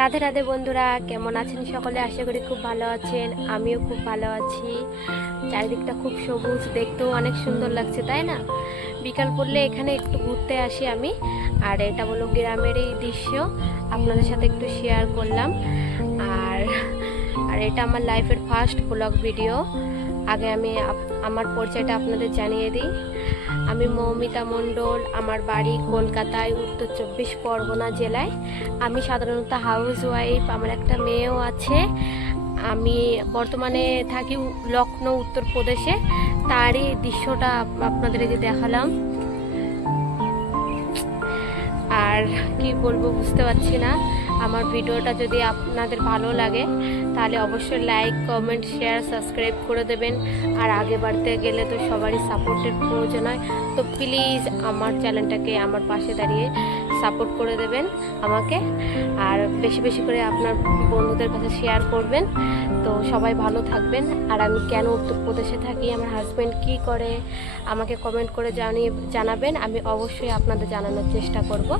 রাধে রাধে বন্ধুরা, কেমন আছেন সকলে? আশা করি খুব ভালো আছেন, আমিও খুব ভালো আছি। চারিদিকটা খুব সবুজ, দেখতেও অনেক সুন্দর লাগছে, তাই না? বিকাল পড়লে এখানে একটু ঘুরতে আসি আমি, আর এটা হলো গ্রামের এই দৃশ্য, আপনাদের সাথে একটু শেয়ার করলাম। আর আর এটা আমার লাইফের ফার্স্ট ব্লগ ভিডিও আগে আমি আমার পরিচয়টা আপনাদের জানিয়ে দিই। আমি মৌমিতা মণ্ডল, আমার বাড়ি কলকাতায়, উত্তর চব্বিশ পরগনা জেলায়। আমি সাধারণত হাউস ওয়াইফ আমার একটা মেয়েও আছে। আমি বর্তমানে থাকি লখনৌ উত্তরপ্রদেশে তারই দৃশ্যটা আপ- আপনাদের যে দেখালাম। আর কি বলব, বুঝতে পারছি না। আমার ভিডিওটা যদি আপনাদের ভালো লাগে, তাহলে অবশ্যই লাইক কমেন্ট শেয়ার সাবস্ক্রাইব করে দেবেন। আর আগে বাড়তে গেলে তো সবারই সাপোর্টের প্রয়োজন হয়। তো প্লিজ আমার চ্যানেলটাকে আমার পাশে দাঁড়িয়ে সাপোর্ট করে দেবেন আমাকে। আর বেশি বেশি করে আপনার বন্ধুদের কাছে শেয়ার করবেন। তো সবাই ভালো থাকবেন। আর আমি কেন উত্তরপ্রদেশে থাকি, আমার হাজব্যান্ড কি করে, আমাকে কমেন্ট করে জানিয়ে জানাবেন। আমি অবশ্যই আপনাদের জানানোর চেষ্টা করব।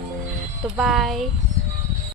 তো বাই